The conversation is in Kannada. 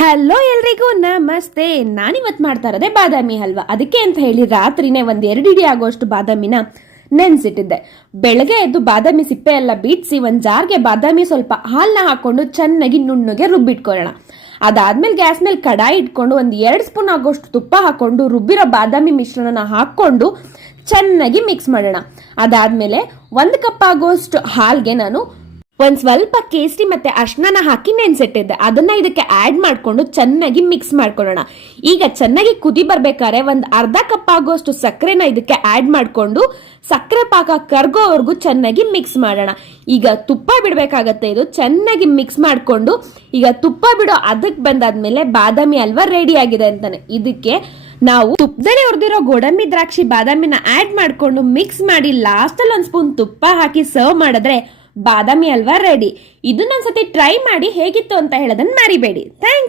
ಹಲೋ ಎಲ್ರಿಗೂ ನಮಸ್ತೆ. ನಾನಿವತ್ತು ಮಾಡ್ತಾ ಇರೋದೇ ಬಾದಾಮಿ ಹಲ್ವಾ. ಅದಕ್ಕೆ ಅಂತ ಹೇಳಿ ರಾತ್ರಿನೇ ಒಂದು 2 ಇಡಿ ಆಗೋಷ್ಟು ಬಾದಾಮಿನ ನೆನೆಸಿಟ್ಟಿದ್ದೆ. ಬೆಳಗ್ಗೆ ಎದ್ದು ಬಾದಾಮಿ ಸಿಪ್ಪೆ ಎಲ್ಲ ಬೀಟ್ಸಿ ಒಂದು ಜಾರ್ಗೆ ಬಾದಾಮಿ ಸ್ವಲ್ಪ ಹಾಲನ್ನ ಹಾಕೊಂಡು ಚೆನ್ನಾಗಿ ನುಣ್ಣಗೆ ರುಬ್ಬಿಟ್ಕೊಳ್ಳೋಣ. ಅದಾದ್ಮೇಲೆ ಗ್ಯಾಸ್ ಮೇಲೆ ಕಡಾಯಿ ಇಟ್ಕೊಂಡು ಒಂದು 2 ಸ್ಪೂನ್ ಆಗೋಷ್ಟು ತುಪ್ಪ ಹಾಕೊಂಡು ರುಬ್ಬಿರೋ ಬಾದಾಮಿ ಮಿಶ್ರಣನ ಹಾಕೊಂಡು ಚೆನ್ನಾಗಿ ಮಿಕ್ಸ್ ಮಾಡೋಣ. ಅದಾದ್ಮೇಲೆ 1 ಕಪ್ ಆಗೋಷ್ಟು ಹಾಲ್ಗೆ ನಾನು ಒಂದ್ ಸ್ವಲ್ಪ ಕೇಸರಿ ಮತ್ತೆ ಅರ್ಶನ ಹಾಕಿ ನೆನ್ಸಿಟ್ಟಿದ್ದೆ. ಅದನ್ನ ಇದಕ್ಕೆ ಆಡ್ ಮಾಡ್ಕೊಂಡು ಚೆನ್ನಾಗಿ ಮಿಕ್ಸ್ ಮಾಡ್ಕೊಳ್ಳೋಣ. ಈಗ ಚೆನ್ನಾಗಿ ಕುದಿ ಬರ್ಬೇಕಾದ್ರೆ ಒಂದ್ ಅರ್ಧ ಕಪ್ ಆಗೋಷ್ಟು ಸಕ್ಕರೆನ ಇದಕ್ಕೆ ಆಡ್ ಮಾಡ್ಕೊಂಡು ಸಕ್ಕರೆ ಪಾಕ ಕರ್ಗೋವರೆಗೂ ಚೆನ್ನಾಗಿ ಮಿಕ್ಸ್ ಮಾಡೋಣ. ಈಗ ತುಪ್ಪ ಬಿಡ್ಬೇಕಾಗತ್ತೆ. ಇದು ಚೆನ್ನಾಗಿ ಮಿಕ್ಸ್ ಮಾಡ್ಕೊಂಡು ಈಗ ತುಪ್ಪ ಬಿಡೋ ಅದಕ್ಕೆ ಬಂದಾದ್ಮೇಲೆ ಬಾದಾಮಿ ಹಲ್ವಾ ರೆಡಿ ಆಗಿದೆ ಅಂತಾನೆ. ಇದಕ್ಕೆ ನಾವು ತುಪ್ಪದಲ್ಲಿ ಹುರಿದಿರೋ ಗೋಡಂಬಿ ದ್ರಾಕ್ಷಿ ಬಾದಾಮಿನ ಆಡ್ ಮಾಡ್ಕೊಂಡು ಮಿಕ್ಸ್ ಮಾಡಿ ಲಾಸ್ಟ್ ಅಲ್ಲಿ 1 ಸ್ಪೂನ್ ತುಪ್ಪ ಹಾಕಿ ಸರ್ವ್ ಮಾಡಿದ್ರೆ ಬಾದಾಮಿ ಹಲ್ವಾ ರೆಡಿ. ಇದನ್ನೊಂದ್ಸತಿ ಟ್ರೈ ಮಾಡಿ ಹೇಗಿತ್ತು ಅಂತ ಹೇಳೋದನ್ನ ಮರಿಬೇಡಿ. ಥ್ಯಾಂಕ್ಸ್.